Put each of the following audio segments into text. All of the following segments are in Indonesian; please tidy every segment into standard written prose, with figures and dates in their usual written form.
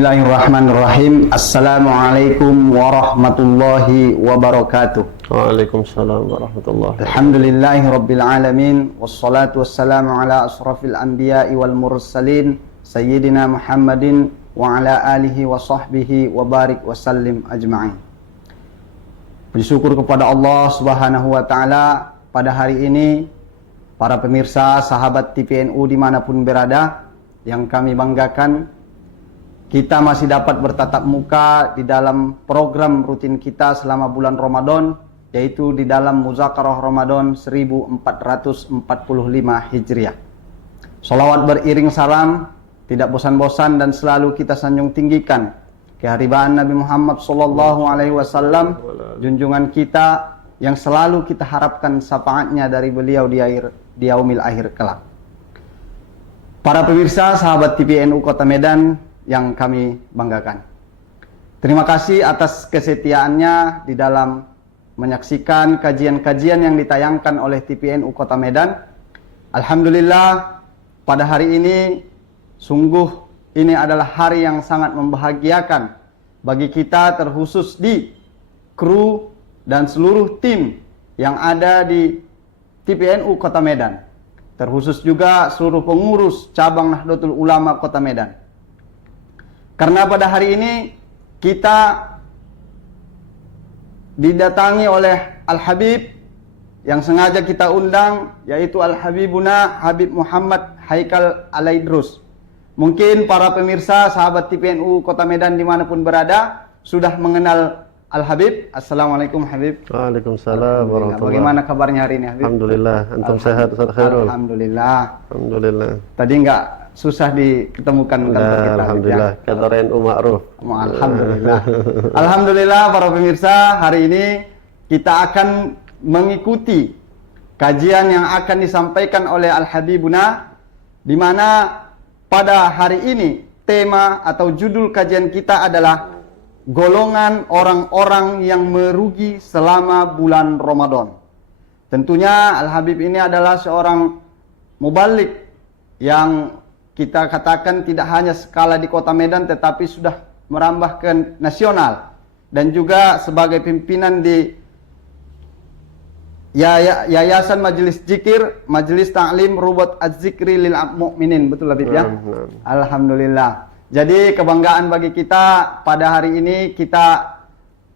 Bismillahirrahmanirrahim. Assalamualaikum warahmatullahi wabarakatuh. Waalaikumsalam warahmatullahi wabarakatuh. Alhamdulillahi rabbil alamin. Wassalatu wassalamu ala asrafil anbiya'i wal mursalin Sayyidina Muhammadin wa ala alihi wa sahbihi wa barik wa sallim ajma'in. Puji syukur kepada Allah subhanahu wa ta'ala. Pada hari ini, para pemirsa, sahabat TVNU dimanapun berada, yang kami banggakan, kita masih dapat bertatap muka di dalam program rutin kita selama bulan Ramadan, yaitu di dalam Muzakarah Ramadan 1445 Hijriah. Salawat beriring salam, tidak bosan-bosan dan selalu kita sanjung tinggikan keharibaan Nabi Muhammad SAW, junjungan kita yang selalu kita harapkan syafaatnya dari beliau di yaumil akhir kelak. Para pemirsa, sahabat TVNU Kota Medan yang kami banggakan, terima kasih atas kesetiaannya di dalam menyaksikan kajian-kajian yang ditayangkan oleh TVNU Kota Medan. Alhamdulillah, pada hari ini sungguh ini adalah hari yang sangat membahagiakan bagi kita, terkhusus di kru dan seluruh tim yang ada di TVNU Kota Medan, terkhusus juga seluruh pengurus cabang Nahdlatul Ulama Kota Medan. Karena pada hari ini kita didatangi oleh Al-Habib yang sengaja kita undang, yaitu Al-Habibuna Habib Muhammad Haikal Alaidrus. Mungkin para pemirsa sahabat TVNU Kota Medan dimanapun berada sudah mengenal Al-Habib. Assalamualaikum Habib. Waalaikumsalam warahmatullahi. Bagaimana kabarnya hari ini Habib? Alhamdulillah, antum sehat, Ustaz Khairul? Alhamdulillah. Alhamdulillah. Tadi enggak susah diketemukan kantor kita. Alhamdulillah, kata NU ma'ruf. Alhamdulillah. Alhamdulillah para pemirsa, hari ini kita akan mengikuti kajian yang akan disampaikan oleh Al-Habibuna, di mana pada hari ini tema atau judul kajian kita adalah golongan orang-orang yang merugi selama bulan Ramadan. Tentunya Al-Habib ini adalah seorang mubalik yang kita katakan tidak hanya skala di Kota Medan, tetapi sudah merambah ke nasional, dan juga sebagai pimpinan di Yayasan Majelis Zikir, Majelis Ta'lim Rubat Az-Zikri lil Mu'minin. Betul Habib ya? Alhamdulillah. Jadi kebanggaan bagi kita pada hari ini, kita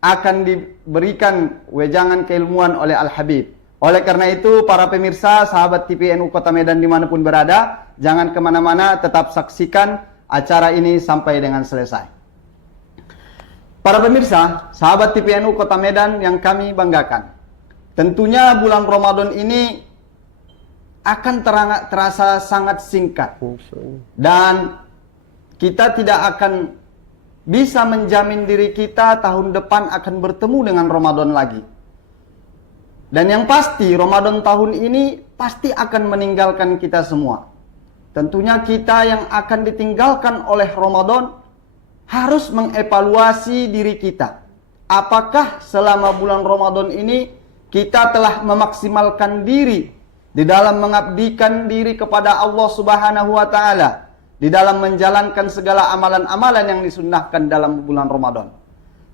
akan diberikan wejangan keilmuan oleh Al-Habib. Oleh karena itu, para pemirsa, sahabat TVNU Kota Medan dimanapun berada, jangan kemana-mana, tetap saksikan acara ini sampai dengan selesai. Para pemirsa, sahabat TVNU Kota Medan yang kami banggakan, tentunya bulan Ramadan ini akan terasa sangat singkat, dan kita tidak akan bisa menjamin diri kita tahun depan akan bertemu dengan Ramadan lagi. Dan yang pasti, Ramadan tahun ini pasti akan meninggalkan kita semua. Tentunya kita yang akan ditinggalkan oleh Ramadan harus mengevaluasi diri kita. Apakah selama bulan Ramadan ini kita telah memaksimalkan diri di dalam mengabdikan diri kepada Allah Subhanahu wa Ta'ala, di dalam menjalankan segala amalan-amalan yang disunnahkan dalam bulan Ramadan.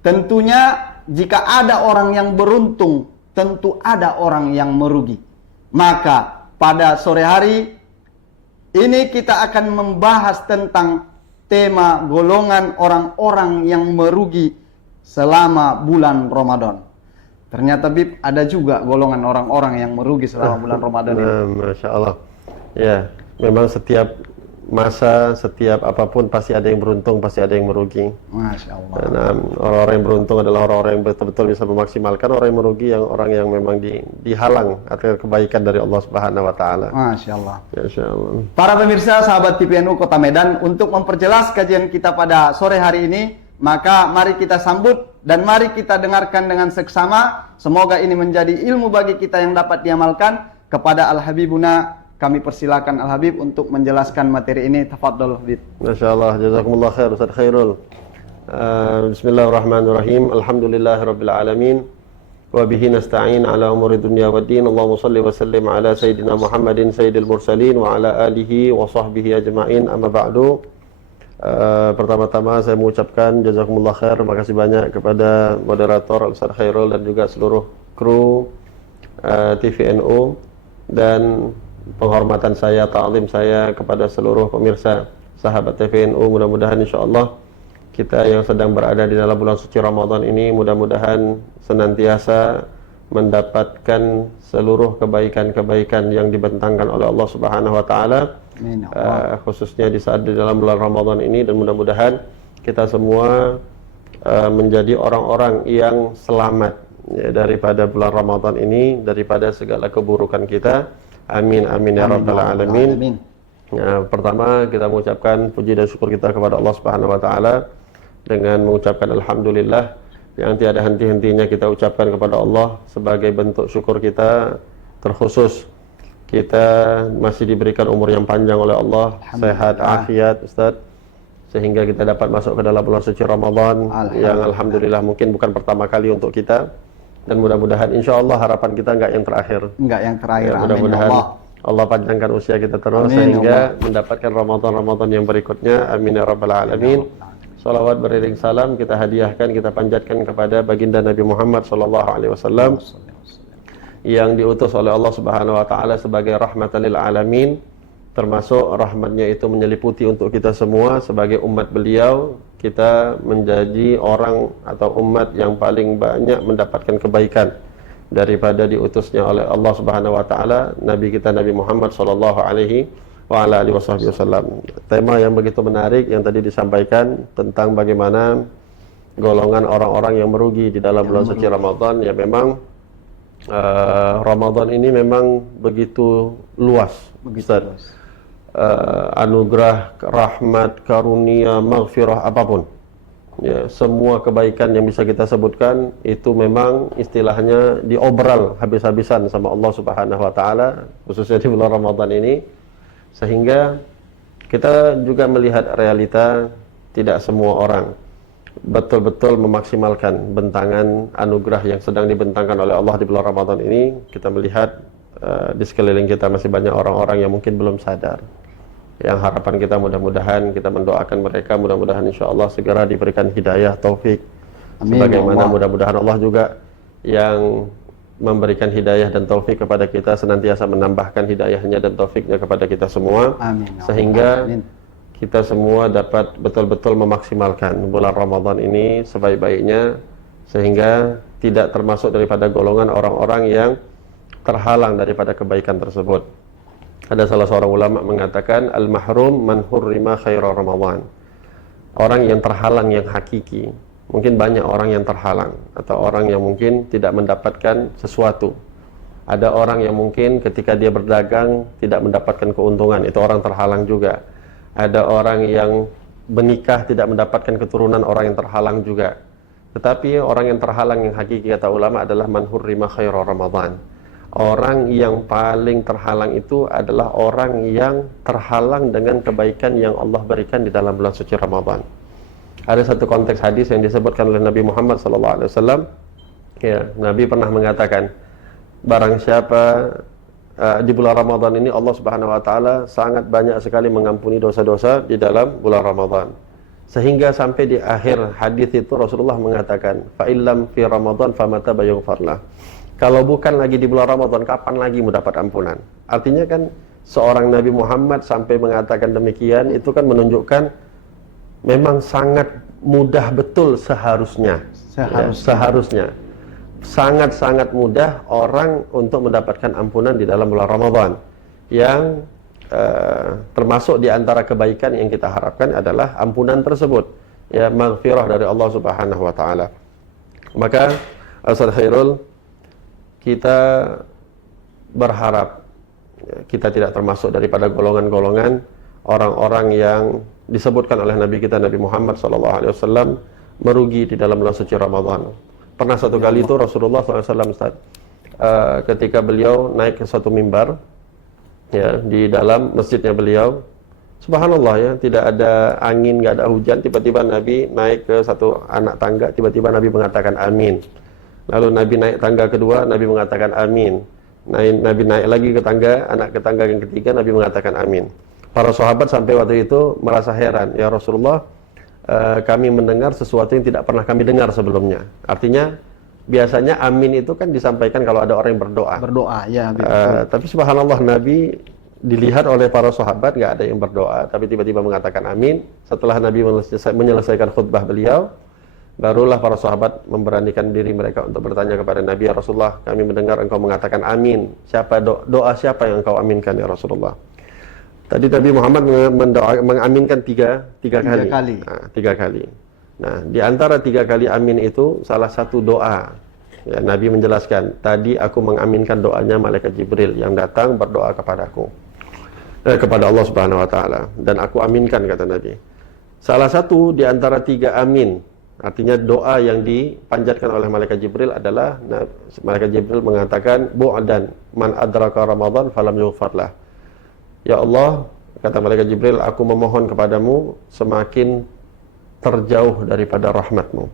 Tentunya jika ada orang yang beruntung, tentu ada orang yang merugi. Maka pada sore hari ini kita akan membahas tentang tema golongan orang-orang yang merugi selama bulan Ramadan. Ternyata Bib, ada juga golongan orang-orang yang merugi selama bulan Ramadan ini. Masya Allah. Ya, memang setiap masa, setiap apapun pasti ada yang beruntung, pasti ada yang merugi. Masya Allah. Karena orang-orang yang beruntung adalah orang-orang yang betul-betul bisa memaksimalkan. Orang yang merugi yang orang yang memang dihalang agar kebaikan dari Allah Subhanahu wa Ta'ala. Masya Allah. Masya Allah. Para pemirsa sahabat TVNU Kota Medan, untuk memperjelas kajian kita pada sore hari ini, maka mari kita sambut dan mari kita dengarkan dengan seksama. Semoga ini menjadi ilmu bagi kita yang dapat diamalkan. Kepada Al-Habibuna kami persilakan Al-Habib untuk menjelaskan materi ini. Tafadhol Habib. Masya Allah, jazakumullah khair Ustaz Khairul. Bismillahirrahmanirrahim. Alhamdulillahirabbil alamin. Wa bihi nasta'in ala umuri dunya waddin. Allahumma shalli wa sallim ala sayyidina Muhammadin sayyidil mursalin wa ala alihi wa sahbihi ajma'in. Amma ba'du. Pertama-tama saya mengucapkan jazakumullah khair, terima kasih banyak kepada moderator Ustaz Khairul dan juga seluruh kru TVNU, dan penghormatan saya, ta'zim saya kepada seluruh pemirsa sahabat TVNU. Mudah-mudahan insyaallah kita yang sedang berada di dalam bulan suci Ramadan ini mudah-mudahan senantiasa mendapatkan seluruh kebaikan-kebaikan yang dibentangkan oleh Allah Subhanahu wa taala, khususnya di saat di dalam bulan Ramadan ini, dan mudah-mudahan kita semua menjadi orang-orang yang selamat ya, daripada bulan Ramadan ini, daripada segala keburukan kita. Amin amin ya rabbal alamin. Ya, pertama kita mengucapkan puji dan syukur kita kepada Allah Subhanahu wa taala dengan mengucapkan alhamdulillah yang tiada henti-hentinya kita ucapkan kepada Allah sebagai bentuk syukur kita. Terkhusus kita masih diberikan umur yang panjang oleh Allah, sehat, afiat Ustaz, sehingga kita dapat masuk ke dalam bulan suci Ramadan yang alhamdulillah mungkin bukan pertama kali untuk kita, dan mudah-mudahan insyaallah harapan kita enggak yang terakhir. Enggak yang terakhir. Ya, mudah-mudahan Allah panjangkan usia kita terus sehingga mendapatkan Ramadan yang berikutnya. Amin ya rabbal alamin. Salawat beriring salam kita hadiahkan, kita panjatkan kepada baginda Nabi Muhammad sallallahu alaihi wasallam yang diutus oleh Allah Subhanahu wa taala sebagai rahmatan lil alamin, termasuk rahmatnya itu menyeliputi untuk kita semua sebagai umat beliau. Kita menjadi orang atau umat yang paling banyak mendapatkan kebaikan daripada diutusnya oleh Allah Subhanahu wa taala nabi kita Nabi Muhammad sallallahu alaihi wa ala alihi wasallam. Tema yang begitu menarik yang tadi disampaikan tentang bagaimana golongan orang-orang yang merugi di dalam bulan suci Ramadan. Ya memang Ramadan ini memang begitu luas, Ustaz. Anugerah, rahmat, karunia, maghfirah, apapun. Ya, semua kebaikan yang bisa kita sebutkan itu memang istilahnya diobral habis-habisan sama Allah Subhanahu wa taala, khususnya di bulan Ramadan ini. Sehingga kita juga melihat realita tidak semua orang betul-betul memaksimalkan bentangan anugerah yang sedang dibentangkan oleh Allah di bulan Ramadan ini. Kita melihat di sekeliling kita masih banyak orang-orang yang mungkin belum sadar. Yang harapan kita mudah-mudahan kita mendoakan mereka, mudah-mudahan insyaallah segera diberikan hidayah, taufik. Sebagaimana mudah-mudahan Allah juga yang memberikan hidayah dan taufik kepada kita, senantiasa menambahkan hidayahnya dan taufiknya kepada kita semua. Amin. Sehingga kita semua dapat betul-betul memaksimalkan bulan Ramadan ini sebaik-baiknya, sehingga tidak termasuk daripada golongan orang-orang yang terhalang daripada kebaikan tersebut. Ada salah seorang ulama mengatakan, al-mahrum man hurrima khaira Ramadan. Orang yang terhalang yang hakiki. Mungkin banyak orang yang terhalang, atau orang yang mungkin tidak mendapatkan sesuatu. Ada orang yang mungkin ketika dia berdagang tidak mendapatkan keuntungan, itu orang terhalang juga. Ada orang yang menikah tidak mendapatkan keturunan, orang yang terhalang juga. Tetapi orang yang terhalang yang hakiki kata ulama adalah man hurrima khaira Ramadan. Orang yang paling terhalang itu adalah orang yang terhalang dengan kebaikan yang Allah berikan di dalam bulan suci Ramadan. Ada satu konteks hadis yang disebutkan oleh Nabi Muhammad SAW. Ya, Nabi pernah mengatakan, barang siapa di bulan Ramadan ini Allah Subhanahu wa taala sangat banyak sekali mengampuni dosa-dosa di dalam bulan Ramadan. Sehingga sampai di akhir hadis itu Rasulullah mengatakan, fa illam fi Ramadan famata bayughfarlah. Kalau bukan lagi di bulan Ramadan, kapan lagi mendapat ampunan? Artinya kan seorang Nabi Muhammad sampai mengatakan demikian, itu kan menunjukkan memang sangat mudah betul seharusnya. Seharusnya. Sangat-sangat mudah orang untuk mendapatkan ampunan di dalam bulan Ramadan. Yang termasuk di antara kebaikan yang kita harapkan adalah ampunan tersebut. Ya, maghfirah dari Allah Subhanahu wa taala. Maka Ustaz Khairul, kita berharap kita tidak termasuk daripada golongan-golongan orang-orang yang disebutkan oleh Nabi kita Nabi Muhammad SAW merugi di dalam bulan suci Ramadan. Pernah satu kali itu Rasulullah SAW Ustaz, ketika beliau naik ke suatu mimbar ya, di dalam masjidnya beliau, subhanallah ya, tidak ada angin, nggak ada hujan, tiba-tiba Nabi naik ke satu anak tangga, tiba-tiba Nabi mengatakan amin. Lalu Nabi naik tangga kedua, Nabi mengatakan amin. Nabi naik lagi ke tangga, anak ke tangga yang ketiga, Nabi mengatakan amin. Para sahabat sampai waktu itu merasa heran, ya Rasulullah, kami mendengar sesuatu yang tidak pernah kami dengar sebelumnya. Artinya biasanya amin itu kan disampaikan kalau ada orang yang berdoa. Berdoa, ya. Tapi subhanallah, Nabi dilihat oleh para sahabat nggak ada yang berdoa, tapi tiba-tiba mengatakan amin. Setelah Nabi menyelesaikan khutbah beliau, barulah para sahabat memberanikan diri mereka untuk bertanya kepada Nabi, ya Rasulullah, kami mendengar engkau mengatakan amin. Doa siapa yang engkau aminkan ya Rasulullah? Tadi Nabi Muhammad mengaminkan tiga kali. Nah, 3 kali. Nah, di antara 3 kali amin itu salah satu doa. Ya, Nabi menjelaskan, tadi aku mengaminkan doanya malaikat Jibril yang datang berdoa kepadaku, kepada Allah Subhanahu Wa Taala, dan aku aminkan, kata Nabi. Salah satu di antara 3 amin, artinya doa yang dipanjatkan oleh malaikat Jibril adalah malaikat Jibril mengatakan, bu'dan man adraka Ramadan falam yughfar lah. Ya Allah, kata malaikat Jibril, aku memohon kepadamu semakin terjauh daripada rahmatmu.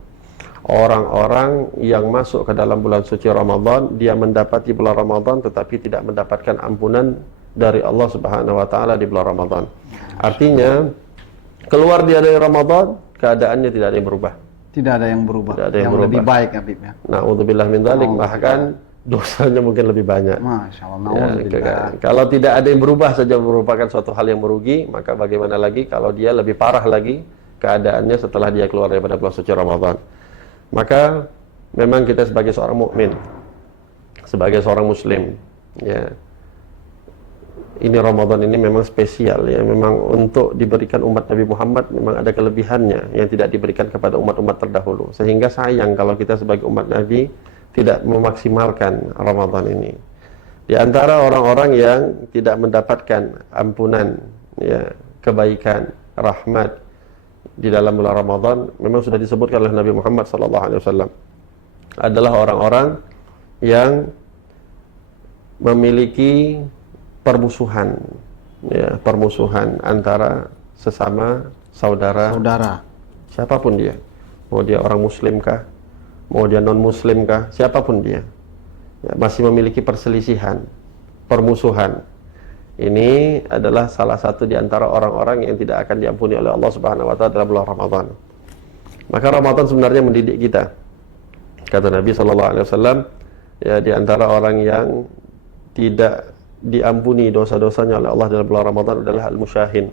Orang-orang yang masuk ke dalam bulan suci Ramadan, dia mendapati bulan Ramadan tetapi tidak mendapatkan ampunan dari Allah Subhanahu Wa Taala di bulan Ramadan. Artinya, keluar dia dari Ramadan, keadaannya tidak ada yang berubah. Tidak ada yang berubah. Tidak ada yang berubah. Lebih baik, Habib, ya. Na'udzubillah min dzalik, bahkan dosanya mungkin lebih banyak. Masya Allah, Ya, kalau tidak ada yang berubah saja merupakan suatu hal yang merugi, maka bagaimana lagi kalau dia lebih parah lagi keadaannya setelah dia keluar daripada bulan suci Ramadan. Maka memang kita sebagai seorang mukmin, sebagai seorang muslim, ya, ini Ramadan ini memang spesial, ya, memang untuk diberikan umat Nabi Muhammad memang ada kelebihannya yang tidak diberikan kepada umat-umat terdahulu. Sehingga sayang kalau kita sebagai umat Nabi tidak memaksimalkan Ramadan ini. Di antara orang-orang yang tidak mendapatkan ampunan, ya, kebaikan, rahmat di dalam bulan Ramadan, memang sudah disebutkan oleh Nabi Muhammad SAW, adalah orang-orang yang memiliki permusuhan, ya, permusuhan antara sesama saudara, siapapun dia, mau dia orang Muslim kah, mau dia non-Muslim kah, siapapun dia, ya, masih memiliki perselisihan, permusuhan. Ini adalah salah satu di antara orang-orang yang tidak akan diampuni oleh Allah Subhanahu Wa Taala dalam bulan Ramadan. Maka Ramadan sebenarnya mendidik kita. Kata Nabi Sallallahu Alaihi Wasallam, ya, di antara orang yang tidak diampuni dosa-dosanya oleh Allah dalam bulan Ramadan adalah al-musyahin,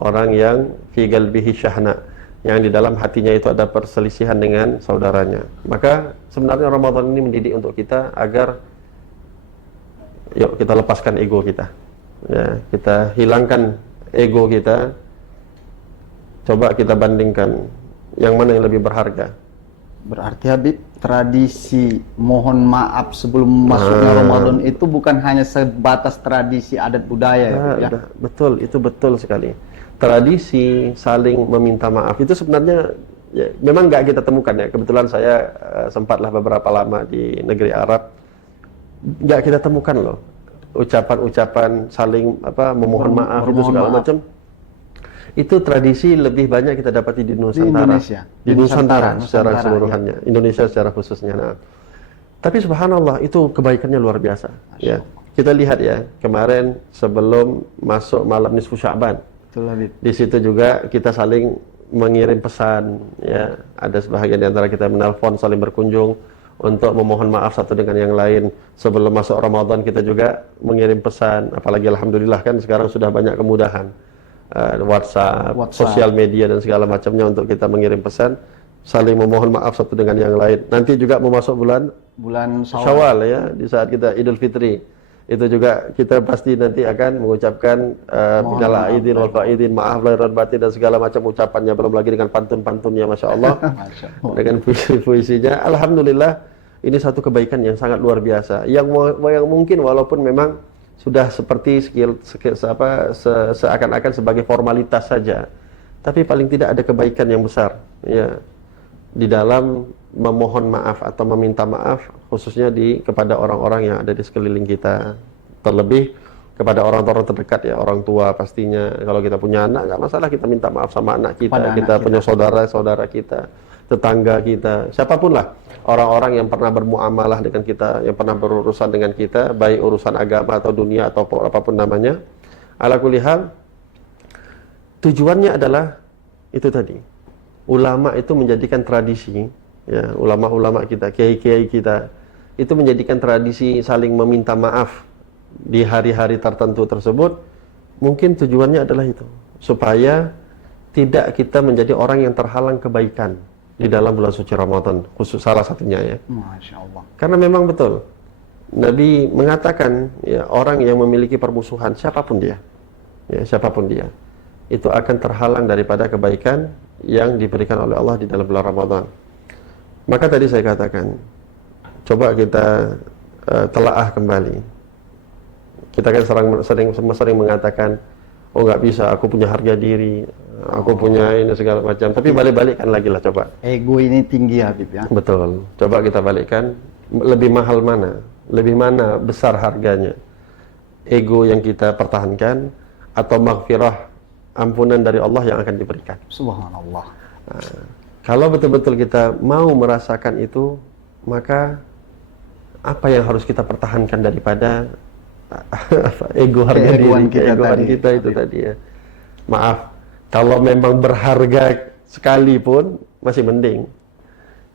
orang yang fi qalbihi syahna, yang di dalam hatinya itu ada perselisihan dengan saudaranya. Maka sebenarnya Ramadan ini mendidik untuk kita agar yuk kita lepaskan ego kita, ya, kita hilangkan ego kita, coba kita bandingkan yang mana yang lebih berharga. Berarti Habib, tradisi mohon maaf sebelum masuknya Ramadan itu bukan hanya sebatas tradisi adat budaya, ya, Habib, ya? Betul, itu betul sekali. Tradisi saling meminta maaf itu sebenarnya, ya, memang nggak kita temukan, ya. Kebetulan saya sempatlah beberapa lama di negeri Arab, nggak kita temukan loh ucapan-ucapan saling memohon maaf itu segala macam. Itu tradisi lebih banyak kita dapati di Nusantara, di Nusantara secara keseluruhannya, ya. Indonesia secara khususnya. Nah, tapi subhanallah itu kebaikannya luar biasa. Ya, kita lihat, ya, kemarin sebelum masuk malam nisfu Sya'ban, di situ juga kita saling mengirim pesan, ya. Ada sebahagian di antara kita menelpon, saling berkunjung untuk memohon maaf satu dengan yang lain. Sebelum masuk Ramadan kita juga mengirim pesan, apalagi alhamdulillah kan sekarang sudah banyak kemudahan. WhatsApp, sosial media dan segala macamnya untuk kita mengirim pesan, saling memohon maaf satu dengan yang lain. Nanti juga mau masuk bulan Syawal, ya, di saat kita Idul Fitri, itu juga kita pasti nanti akan mengucapkan minal aidin wal faidin, maaf lahir dan batin dan segala macam ucapannya, belum lagi dengan pantun-pantunnya, masya Allah, dengan puisi-puisinya. Alhamdulillah, ini satu kebaikan yang sangat luar biasa, yang mungkin walaupun memang sudah seperti seakan-akan sebagai formalitas saja, tapi paling tidak ada kebaikan yang besar, ya, di dalam memohon maaf atau meminta maaf, khususnya kepada orang-orang yang ada di sekeliling kita, terlebih kepada orang-orang terdekat, ya, orang tua pastinya. Kalau kita punya anak, nggak masalah kita minta maaf sama anak kita, kita punya saudara-saudara kita, tetangga kita, siapapun lah, orang-orang yang pernah bermuamalah dengan kita, yang pernah berurusan dengan kita, baik urusan agama atau dunia atau apapun namanya. Ala kulli hal, tujuannya adalah itu tadi. Ulama itu menjadikan tradisi, ya, ulama-ulama kita, kiai-kiai kita itu menjadikan tradisi saling meminta maaf di hari-hari tertentu tersebut. Mungkin tujuannya adalah itu, supaya tidak kita menjadi orang yang terhalang kebaikan di dalam bulan suci Ramadan, khusus salah satunya ya. Masya Allah. Karena memang betul Nabi mengatakan, ya, orang yang memiliki permusuhan siapapun dia, ya, siapapun dia, itu akan terhalang daripada kebaikan yang diberikan oleh Allah di dalam bulan Ramadan. Maka tadi saya katakan, coba kita telaah kembali. Kita kan sering mengatakan, oh nggak bisa, aku punya harga diri, aku punya ini segala macam. Tapi balik-balikkan lagi lah coba. Ego ini tinggi Habib ya. Betul. Coba kita balikkan, lebih mahal mana? Lebih mana besar harganya? Ego yang kita pertahankan atau maghfirah, ampunan dari Allah yang akan diberikan? Subhanallah. Nah, kalau betul-betul kita mau merasakan itu, maka apa yang harus kita pertahankan daripada ego harga diri kita itu tadi ya. Maaf, kalau memang berharga sekalipun masih mending.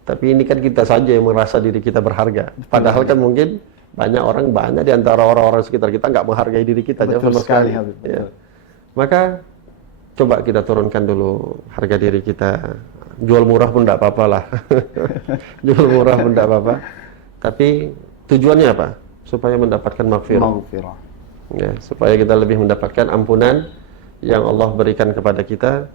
Tapi ini kan kita saja yang merasa diri kita berharga. Padahal kan mungkin banyak di antara orang-orang sekitar kita nggak menghargai diri kita sama sekali. Ya. Maka coba kita turunkan dulu harga diri kita. Jual murah pun tidak apa-apa lah. Jual murah pun tidak apa-apa. Tapi tujuannya apa? Supaya mendapatkan maghfirah. Ya, supaya kita lebih mendapatkan ampunan yang Allah berikan kepada kita.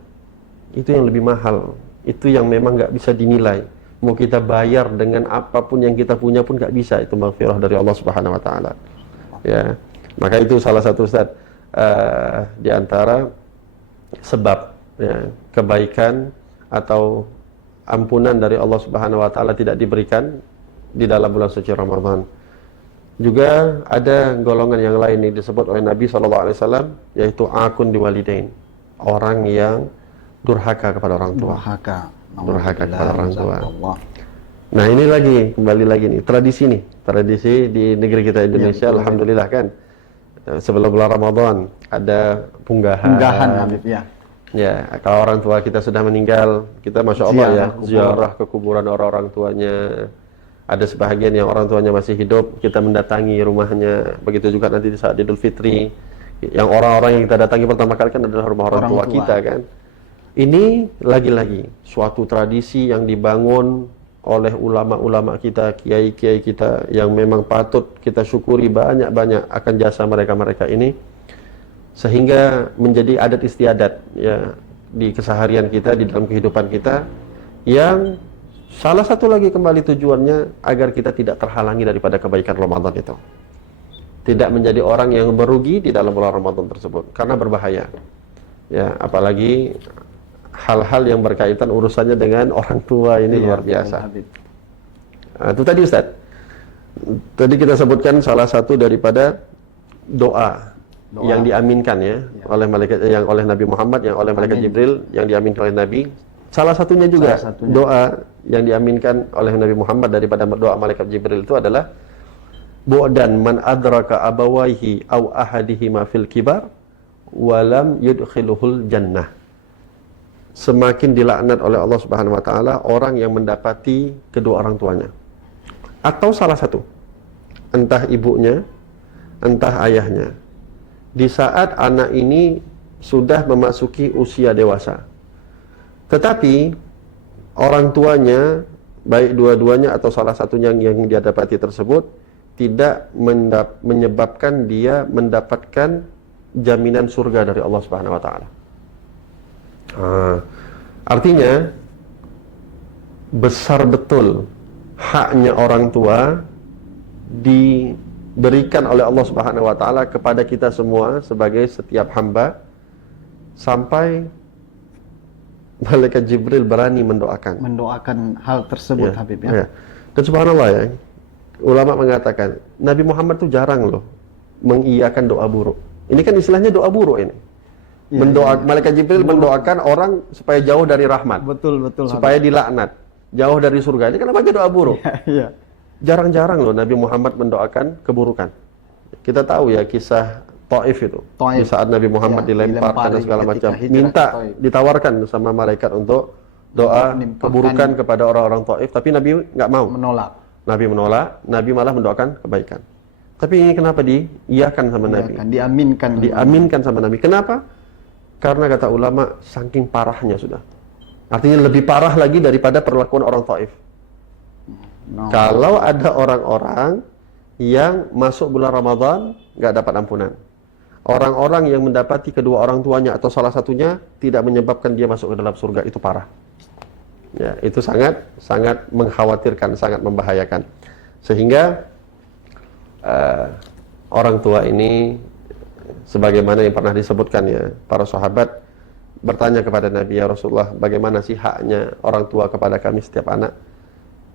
Itu yang lebih mahal. Itu yang memang nggak bisa dinilai. Mau kita bayar dengan apapun yang kita punya pun nggak bisa, itu maghfirah dari Allah Subhanahu Wa Taala. Ya, maka itu salah satu Ustaz di antara sebab ya, kebaikan atau ampunan dari Allah Subhanahu Wa Taala tidak diberikan di dalam bulan suci Ramadan. Juga ada golongan yang lain yang disebut oleh Nabi SAW, yaitu akun diwalidain, orang yang durhaka kepada orang tua. Durhaka kepada orang tua. Nah ini lagi, kembali lagi nih, tradisi di negeri kita Indonesia, ya, alhamdulillah kan, sebelum bulan Ramadan ada unggahan Habib ya. Ya, kalau orang tua kita sudah meninggal, kita masya Allah ya, ziarah ke kuburan orang-orang tuanya. Ada sebahagian yang orang tuanya masih hidup, kita mendatangi rumahnya. Begitu juga nanti di saat Idul Fitri, yang orang-orang yang kita datangi pertama kali kan adalah rumah orang tua kita kan. Ini lagi-lagi suatu tradisi yang dibangun oleh ulama-ulama kita, kiai-kiai kita, yang memang patut kita syukuri banyak-banyak akan jasa mereka-mereka ini, sehingga menjadi adat istiadat ya di keseharian kita, di dalam kehidupan kita, yang salah satu lagi kembali tujuannya agar kita tidak terhalangi daripada kebaikan Ramadan itu. Tidak menjadi orang yang merugi di dalam bulan Ramadan tersebut, karena berbahaya. Ya, apalagi hal-hal yang berkaitan urusannya dengan orang tua ini luar biasa. Nah, itu tadi Ustaz. Tadi kita sebutkan salah satu daripada doa yang diaminkan ya, oleh malaikat, yang oleh Nabi Muhammad, yang oleh malaikat Jibril, yang diaminkan oleh Nabi. Salah satunya juga doa yang diaminkan oleh Nabi Muhammad daripada doa malaikat Jibril itu adalah bu'dan man adraka abawaihi aw ahadihima fil kibar walam yudkhiluhul jannah. Semakin dilaknat oleh Allah Subhanahu Wa Taala orang yang mendapati kedua orang tuanya, atau salah satu, entah ibunya, entah ayahnya, di saat anak ini sudah memasuki usia dewasa. Tetapi orang tuanya, baik dua-duanya atau salah satunya yang dia dapati tersebut, tidak menyebabkan dia mendapatkan jaminan surga dari Allah Subhanahu Wa Taala. Artinya besar betul haknya orang tua diberikan oleh Allah Subhanahu Wa Taala kepada kita semua sebagai setiap hamba, sampai malaikat Jibril berani mendoakan hal tersebut ya, Habib ya. Dan subhanallah ya, ulama mengatakan Nabi Muhammad tuh jarang loh mengiyakan doa buruk. Ini kan istilahnya doa buruk ini. Malaikat Jibril mendoakan orang supaya jauh dari rahmat. Betul. Supaya dilaknat, jauh dari surga. Ini kan namanya doa buruk. Jarang-jarang loh Nabi Muhammad mendoakan keburukan. Kita tahu ya kisah Taif itu. Taif. Di saat Nabi Muhammad Ya, dilemparkan dan segala ketika macam. hijrah Minta, ke Taif. ditawarkan sama malaikat untuk doa Menimpakan keburukan kepada orang-orang Taif, tapi Nabi nggak mau. menolak. Nabi menolak, Nabi malah mendoakan kebaikan. Tapi ini kenapa diiyakan sama Nabi? Akan diaminkan. Diaminkan sama Nabi. Kenapa? Karena kata ulama, saking parahnya sudah. Artinya lebih parah lagi daripada perlakuan orang Taif. No. Kalau ada orang-orang yang masuk bulan Ramadan nggak dapat ampunan, orang-orang yang mendapati kedua orang tuanya atau salah satunya tidak menyebabkan dia masuk ke dalam surga, itu parah. Ya, itu sangat mengkhawatirkan, sangat membahayakan. Sehingga orang tua ini, sebagaimana yang pernah disebutkan ya, para sahabat bertanya kepada Nabi, ya Rasulullah, bagaimana sih haknya orang tua kepada kami setiap anak?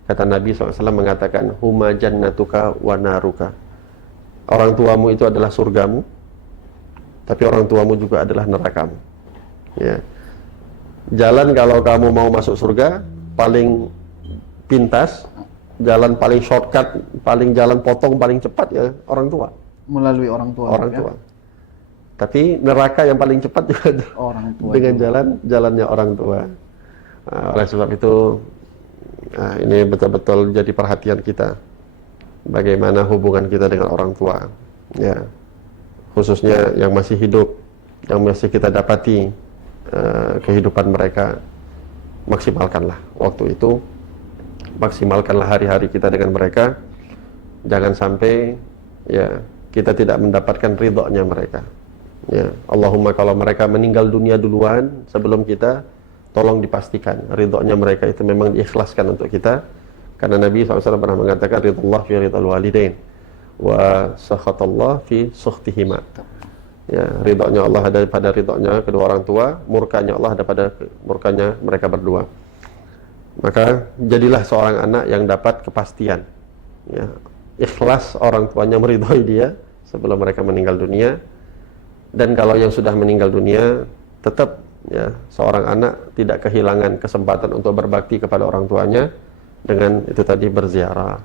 Kata Nabi SAW mengatakan, huma jannatuka wa naruka. Orang tuamu itu adalah surgamu, tapi orang tuamu juga adalah nerakamu. Ya. Jalan kalau kamu mau masuk surga, paling pintas, jalan paling shortcut, paling jalan potong paling cepat ya orang tua. Melalui orang tua. Orang tua. Tapi neraka yang paling cepat juga Orang tua. dengan jalannya orang tua. Oleh sebab itu, ini betul-betul jadi perhatian kita. Bagaimana hubungan kita dengan orang tua. Ya. Khususnya yang masih hidup, yang masih kita dapati kehidupan mereka, maksimalkanlah waktu itu, maksimalkanlah hari-hari kita dengan mereka. Jangan sampai ya kita tidak mendapatkan ridhonya mereka. Ya, Allahumma kalau mereka meninggal dunia duluan sebelum kita, tolong dipastikan ridhonya mereka itu memang diikhlaskan untuk kita, karena Nabi SAW pernah mengatakan ridullah fi ridal walidain wa sakhatallah fi sukhtihima. Ya, ridhonya Allah ada pada ridhonya kedua orang tua, murkanya Allah ada pada murkanya mereka berdua. Maka jadilah seorang anak yang dapat kepastian, ya, ikhlas orang tuanya meridhoi dia sebelum mereka meninggal dunia. Dan kalau yang sudah meninggal dunia, tetap ya seorang anak tidak kehilangan kesempatan untuk berbakti kepada orang tuanya dengan itu tadi berziarah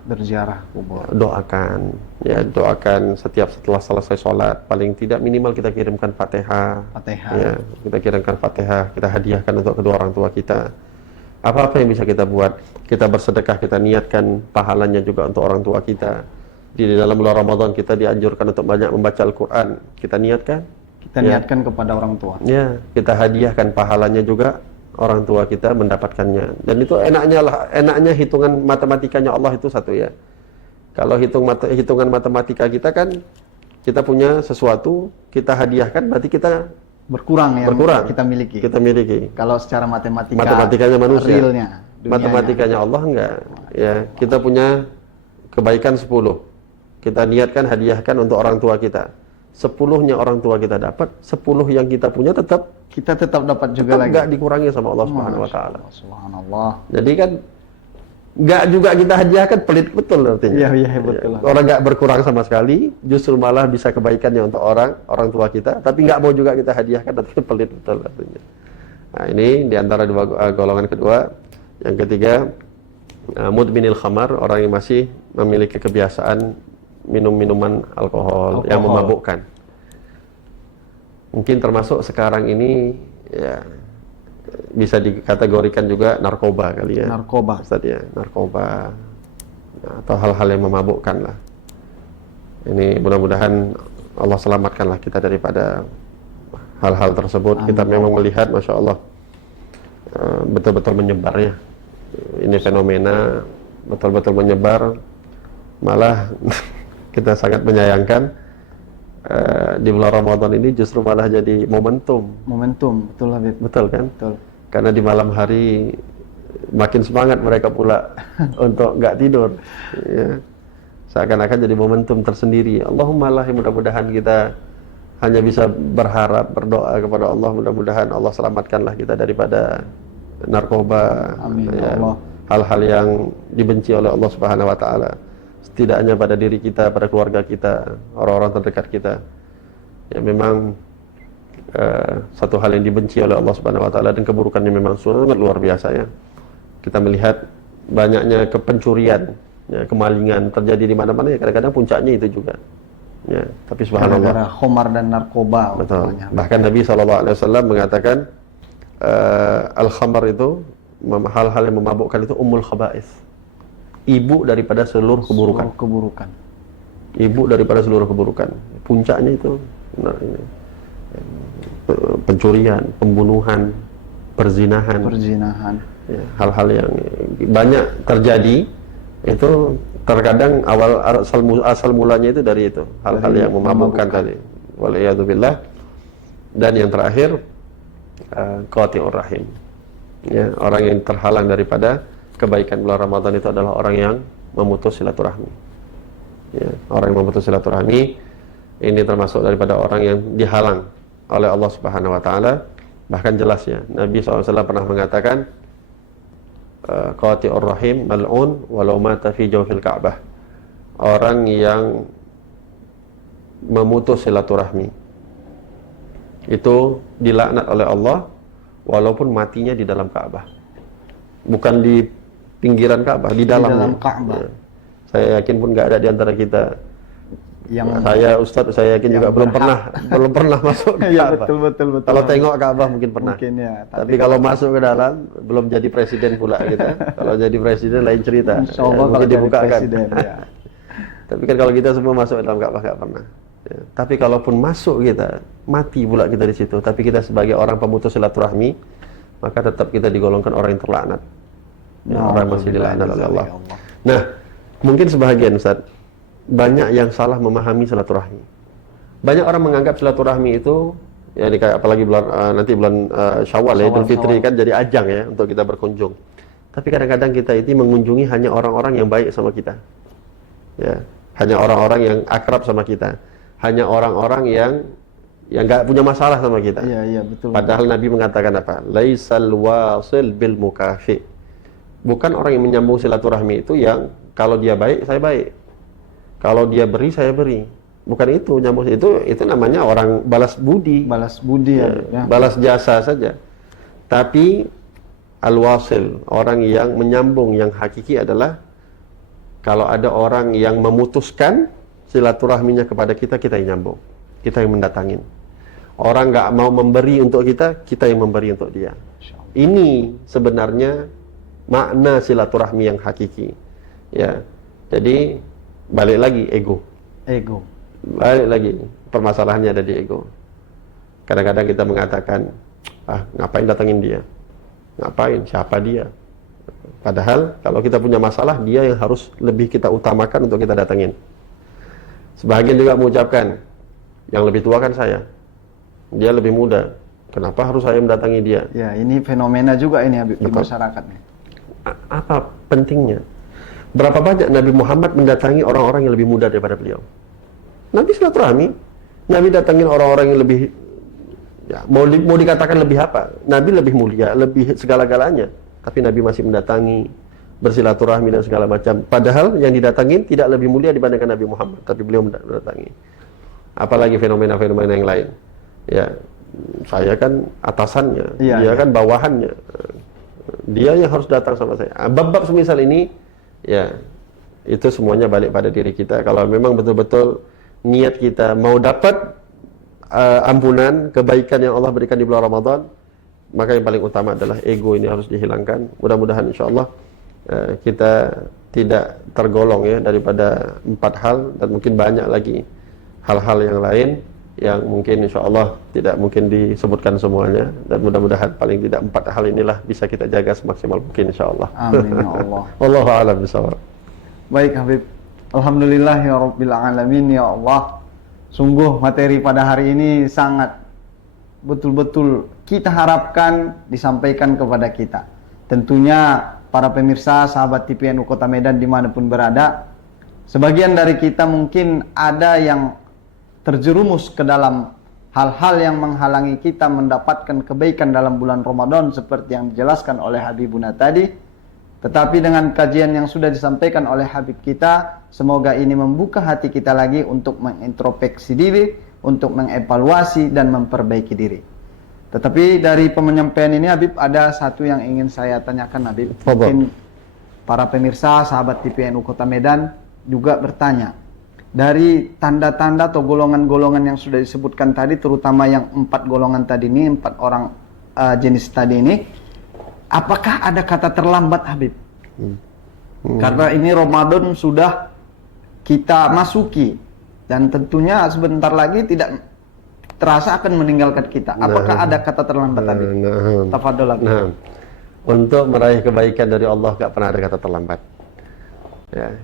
kubur. Doakan setelah selesai sholat, paling tidak minimal kita kirimkan Fatihah. Ya, kita kirimkan Fatihah, kita hadiahkan untuk kedua orang tua kita. Apa-apa yang bisa kita buat, kita bersedekah, kita niatkan pahalanya juga untuk orang tua kita. Di dalam bulan Ramadan kita dianjurkan untuk banyak membaca Al-Quran. Kita niatkan. Niatkan kepada orang tua. Ya, kita hadiahkan pahalanya juga, orang tua kita mendapatkannya. Dan itu enaknya hitungan matematikanya Allah itu satu ya. Kalau hitungan matematika kita kan, kita punya sesuatu, kita hadiahkan, berarti kita berkurang. Kita miliki. Kalau secara matematikanya manusia, realnya, matematikanya Allah enggak. Ya, kita punya kebaikan 10. Kita niatkan hadiahkan untuk orang tua kita. 10-nya orang tua kita dapat, 10 yang kita punya kita tetap dapat juga lagi. Enggak dikurangi sama Allah Subhanahu wa taala. Subhanallah. Jadi kan enggak juga kita hadiahkan, pelit betul artinya. Iya, betul. Orang enggak berkurang sama sekali, justru malah bisa kebaikannya untuk orang tua kita, tapi enggak mau juga kita hadiahkan, tapi pelit betul artinya. Nah, ini di antara dua golongan kedua. Yang ketiga, mudminil khamar, orang yang masih memiliki kebiasaan minum minuman alkohol yang memabukkan. Mungkin termasuk sekarang ini ya bisa dikategorikan juga narkoba kali ya. Narkoba. Ustaz ya, narkoba. Nah, atau hal-hal yang memabukkan lah. Ini mudah-mudahan Allah selamatkanlah kita daripada hal-hal tersebut. Kita memang melihat, Masya Allah, betul-betul menyebar ya. Ini fenomena betul-betul menyebar. Malah kita sangat menyayangkan di bulan Ramadan ini justru malah jadi momentum, betul Habib. Betul kan? Betul. Karena di malam hari makin semangat mereka pula untuk nggak tidur. Ya. Seakan-akan jadi momentum tersendiri. Allahumma lah, mudah-mudahan kita hanya bisa berharap, berdoa kepada Allah, mudah-mudahan Allah selamatkanlah kita daripada narkoba. Amin. Ya, Allah. hal-hal yang dibenci oleh Allah Subhanahu wa taala. Setidaknya pada diri kita, pada keluarga kita, orang-orang terdekat kita. Ya memang satu hal yang dibenci oleh Allah Subhanahu wa taala, dan keburukannya memang sangat luar biasa ya. Kita melihat banyaknya kepencurian, ya, kemalingan terjadi di mana-mana ya, kadang-kadang puncaknya itu juga. Ya, tapi subhanallah. Gara-gara khamar dan narkoba. Betul. umpamanya. Bahkan Nabi SAW mengatakan al-khamar itu hal-hal yang memabukkan itu ummul khaba'is. Ibu daripada seluruh keburukan. Seluruh keburukan. Ibu daripada seluruh keburukan. Puncaknya itu pencurian, pembunuhan, perzinahan. Ya, hal-hal yang banyak terjadi itu terkadang asal mulanya itu dari itu, hal-hal yang memabukkan tadi. Waliyadzubillah. Dan yang terakhir qati'ur rahim. Ya, orang yang terhalang daripada kebaikan bulan Ramadan itu adalah orang yang memutus silaturahmi. Ya, orang yang memutus silaturahmi ini termasuk daripada orang yang dihalang oleh Allah Subhanahu wa taala. Bahkan jelas ya, Nabi SAW pernah mengatakan qati'ur rahim mal'un walau mata fi jawfil Ka'bah. Orang yang memutus silaturahmi itu dilaknat oleh Allah walaupun matinya di dalam Ka'bah. Bukan di pinggiran Ka'bah, di dalam Ka'bah. Ya. Saya yakin pun nggak ada di antara kita Yang Ustadz, saya yakin juga belum pernah masuk ke Iya, Ka'bah. betul. Kalau tengok Ka'bah mungkin pernah. Mungkin ya. Tapi kalau masuk ke dalam, belum jadi presiden pula kita. Kalau jadi presiden lain cerita. Insya Allah mungkin kalau jadi dibukakan. presiden, ya. Tapi kan kalau kita semua masuk ke dalam Ka'bah nggak pernah. Ya. Tapi kalaupun masuk kita, mati pula kita di situ. Tapi kita sebagai orang pemutus silaturahmi, maka tetap kita digolongkan orang yang terlaknat. Ya, orang masih dilaknat oleh Allah. Nah, mungkin sebahagian Ustaz, banyak yang salah memahami silaturahmi. Banyak orang menganggap silaturahmi itu ya kayak apalagi nanti bulan Syawal ya, Idul Fitri kan jadi ajang ya untuk kita berkunjung. Tapi kadang-kadang kita itu mengunjungi hanya orang-orang yang baik sama kita. Ya, hanya orang-orang yang akrab sama kita. Hanya orang-orang yang enggak punya masalah sama kita. Iya, betul. Padahal Nabi mengatakan apa? Laisal wasil bil mukafi. Bukan orang yang menyambung silaturahmi itu yang kalau dia baik, saya baik. Kalau dia beri, saya beri. Bukan itu nyambung, itu namanya orang balas budi. Balas budi ya. Balas jasa saja. Tapi al-wasil, orang yang menyambung yang hakiki adalah kalau ada orang yang memutuskan silaturahminya kepada kita, kita yang nyambung. Kita yang mendatangin. Orang nggak mau memberi untuk kita, kita yang memberi untuk dia. Ini sebenarnya makna silaturahmi yang hakiki. Ya. Jadi balik lagi ego. Balik lagi permasalahannya ada di ego. Kadang-kadang kita mengatakan, ngapain datangin dia? Ngapain? Siapa dia? Padahal kalau kita punya masalah, dia yang harus lebih kita utamakan untuk kita datangin. Sebahagian juga mengucapkan, yang lebih tua kan saya. Dia lebih muda. Kenapa harus saya mendatangi dia? Ya, ini fenomena juga ini Habib di masyarakat nih. Apa pentingnya? Berapa banyak Nabi Muhammad mendatangi orang-orang yang lebih muda daripada beliau? Nabi silaturahmi. Nabi datangin orang-orang yang lebih, ya, mau dikatakan lebih apa? Nabi lebih mulia, lebih segala-galanya. Tapi Nabi masih mendatangi, bersilaturahmi dan segala macam. Padahal yang didatangin tidak lebih mulia dibandingkan Nabi Muhammad, tapi beliau mendatangi. Apalagi fenomena-fenomena yang lain. Ya, saya kan atasannya, dia kan bawahannya. Dia yang harus datang sama saya. Bab-bab semisal ini, ya, itu semuanya balik pada diri kita. Kalau memang betul-betul niat kita mau dapat ampunan, kebaikan yang Allah berikan di bulan Ramadan, maka yang paling utama adalah ego ini harus dihilangkan. Mudah-mudahan insyaAllah kita tidak tergolong ya daripada 4 hal, dan mungkin banyak lagi hal-hal yang lain yang mungkin insyaAllah tidak mungkin disebutkan semuanya, dan mudah-mudahan paling tidak 4 hal inilah bisa kita jaga semaksimal mungkin insyaAllah. Amin ya Allah. Wallahu a'lam bishawab. Baik Habib, alhamdulillah ya Rabbil alamin ya Allah. Sungguh materi pada hari ini sangat betul-betul kita harapkan disampaikan kepada kita. Tentunya para pemirsa sahabat TPNU Kota Medan dimanapun berada, sebagian dari kita mungkin ada yang terjerumus ke dalam hal-hal yang menghalangi kita mendapatkan kebaikan dalam bulan Ramadan seperti yang dijelaskan oleh Habibuna tadi. Tetapi dengan kajian yang sudah disampaikan oleh Habib kita, semoga ini membuka hati kita lagi untuk mengintrospeksi diri, untuk mengevaluasi dan memperbaiki diri. Tetapi dari penyampaian ini Habib, ada satu yang ingin saya tanyakan Habib. Mungkin para pemirsa sahabat TPNU Kota Medan juga bertanya, dari tanda-tanda atau golongan-golongan yang sudah disebutkan tadi, terutama yang 4 golongan tadi ini, 4 orang jenis tadi ini, apakah ada kata terlambat, Habib? Karena ini Ramadan sudah kita masuki dan tentunya sebentar lagi tidak terasa akan meninggalkan kita. Apakah ada kata terlambat, Habib? Tafadhol, Habib. Untuk meraih kebaikan dari Allah gak pernah ada kata terlambat. Ya.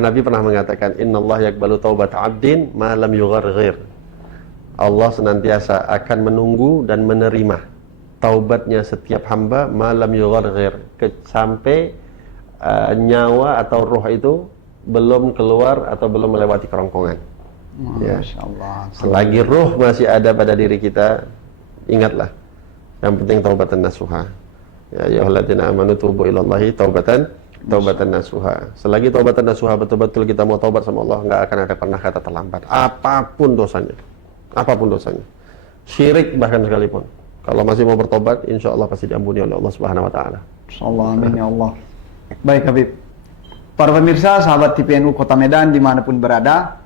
Nabi pernah mengatakan, Innallaha yaqbalu taubat 'abdin ma lam yugharghir. Allah senantiasa akan menunggu dan menerima taubatnya setiap hamba malam yugharghir, sampai nyawa atau roh itu belum keluar atau belum melewati kerongkongan. Ya. Masya Allah. Selagi roh masih ada pada diri kita, ingatlah, yang penting taubatan nasuha. Ya ayyuhalladzina amanu tubu ilallahi taubatan nasuha. Selagi taubatan nasuha betul-betul kita mau taubat sama Allah, nggak akan ada pernah kata terlambat. Apapun dosanya, syirik bahkan sekalipun, kalau masih mau bertobat, insya Allah pasti diampuni oleh Allah Subhanahu Wa Taala. Insyaallah, amin ya Allah. Baik, Habib. Para pemirsa, sahabat TPNU Kota Medan dimanapun berada,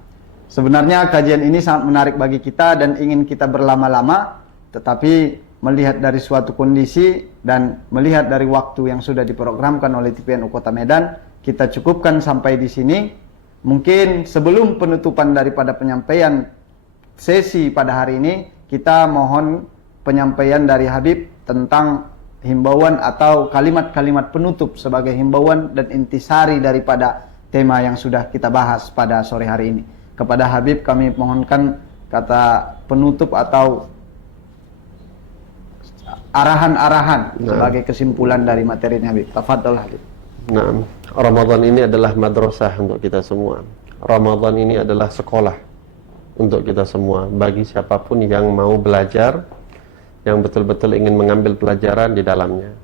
sebenarnya kajian ini sangat menarik bagi kita dan ingin kita berlama-lama, tetapi melihat dari suatu kondisi dan melihat dari waktu yang sudah diprogramkan oleh TPNU Kota Medan, kita cukupkan sampai di sini. Mungkin sebelum penutupan daripada penyampaian sesi pada hari ini, kita mohon penyampaian dari Habib tentang himbauan atau kalimat-kalimat penutup sebagai himbauan dan intisari daripada tema yang sudah kita bahas pada sore hari ini. Kepada Habib kami mohonkan kata penutup atau arahan-arahan sebagai kesimpulan dari materi ini, Habib. Tafadhol, Habib. Nah, Ramadan ini adalah madrasah untuk kita semua. Ramadan ini adalah sekolah untuk kita semua. Bagi siapapun yang mau belajar, yang betul-betul ingin mengambil pelajaran di dalamnya,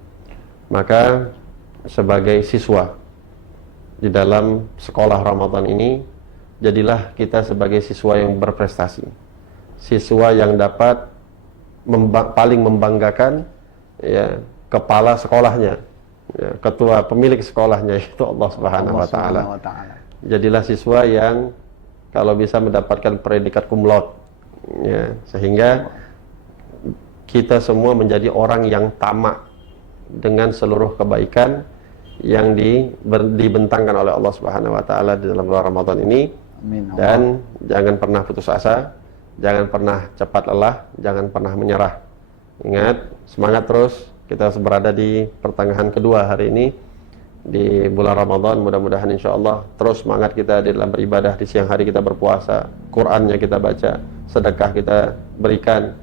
maka sebagai siswa di dalam sekolah Ramadan ini, jadilah kita sebagai siswa yang berprestasi, siswa yang dapat paling membanggakan ya kepala sekolahnya, ya, ketua pemilik sekolahnya, itu Allah Subhanahu Wa Taala. Jadilah siswa yang kalau bisa mendapatkan predikat cum laude, ya, sehingga kita semua menjadi orang yang tamak dengan seluruh kebaikan yang dibentangkan oleh Allah Subhanahu Wa Taala di dalam bulan Ramadan ini. Amin. Dan jangan pernah putus asa, jangan pernah cepat lelah, jangan pernah menyerah. Ingat, semangat terus. Kita berada di pertengahan kedua hari ini di bulan Ramadan. Mudah-mudahan insya Allah terus semangat kita di dalam beribadah. Di siang hari kita berpuasa, Qur'annya kita baca, sedekah kita berikan,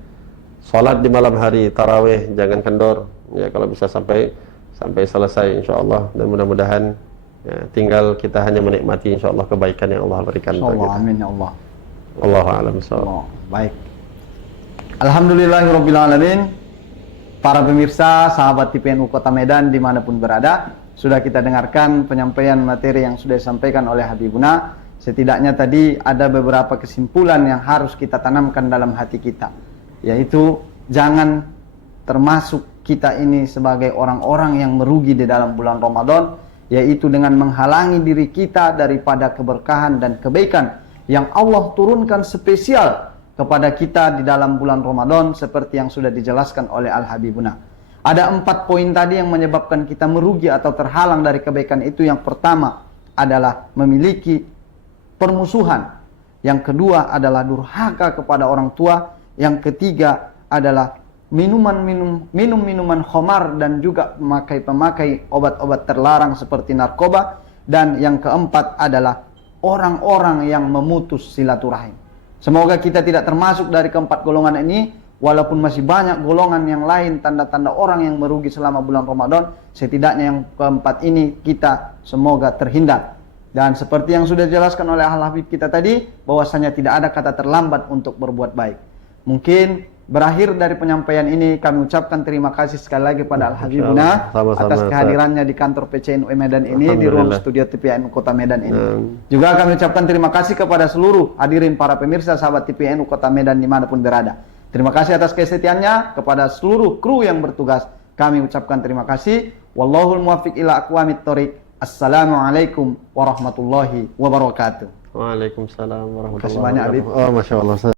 sholat di malam hari, tarawih jangan kendor. Ya, kalau bisa sampai selesai insya Allah. Dan mudah-mudahan ya, tinggal kita hanya menikmati insya Allah kebaikan yang Allah berikan untuk kita. Amin ya Allah. Allahu a'lam. Baik. Alhamdulillahirabbil alamin. Para pemirsa, sahabat TPNU Kota Medan dimanapun berada, sudah kita dengarkan penyampaian materi yang sudah disampaikan oleh Habibuna. Setidaknya tadi ada beberapa kesimpulan yang harus kita tanamkan dalam hati kita, yaitu jangan termasuk kita ini sebagai orang-orang yang merugi di dalam bulan Ramadan, yaitu dengan menghalangi diri kita daripada keberkahan dan kebaikan yang Allah turunkan spesial kepada kita di dalam bulan Ramadan, seperti yang sudah dijelaskan oleh Al-Habibuna. Ada 4 poin tadi yang menyebabkan kita merugi atau terhalang dari kebaikan itu. Yang pertama adalah memiliki permusuhan, yang kedua adalah durhaka kepada orang tua, yang ketiga adalah minuman khamar dan juga pemakai obat-obat terlarang seperti narkoba, dan yang keempat adalah orang-orang yang memutus silaturahim. Semoga kita tidak termasuk dari keempat golongan ini, walaupun masih banyak golongan yang lain, tanda-tanda orang yang merugi selama bulan Ramadan. Setidaknya yang keempat ini kita semoga terhindar. Dan seperti yang sudah dijelaskan oleh Al-Habib kita tadi, bahwasanya tidak ada kata terlambat untuk berbuat baik. Mungkin berakhir dari penyampaian ini, kami ucapkan terima kasih sekali lagi pada Al-Habibuna atas kehadirannya di kantor PCNU Medan ini, di ruang studio TPNU Kota Medan ini. Juga kami ucapkan terima kasih kepada seluruh hadirin para pemirsa sahabat TPNU Kota Medan dimanapun berada. Terima kasih atas kesetiaannya. Kepada seluruh kru yang bertugas, kami ucapkan terima kasih. Wallahul muwaffiq ila aqwamit thoriq. Assalamualaikum warahmatullahi wabarakatuh. Waalaikumsalam warahmatullahi banyak, Habib. wabarakatuh. Oh, Masya Allah. Ustaz.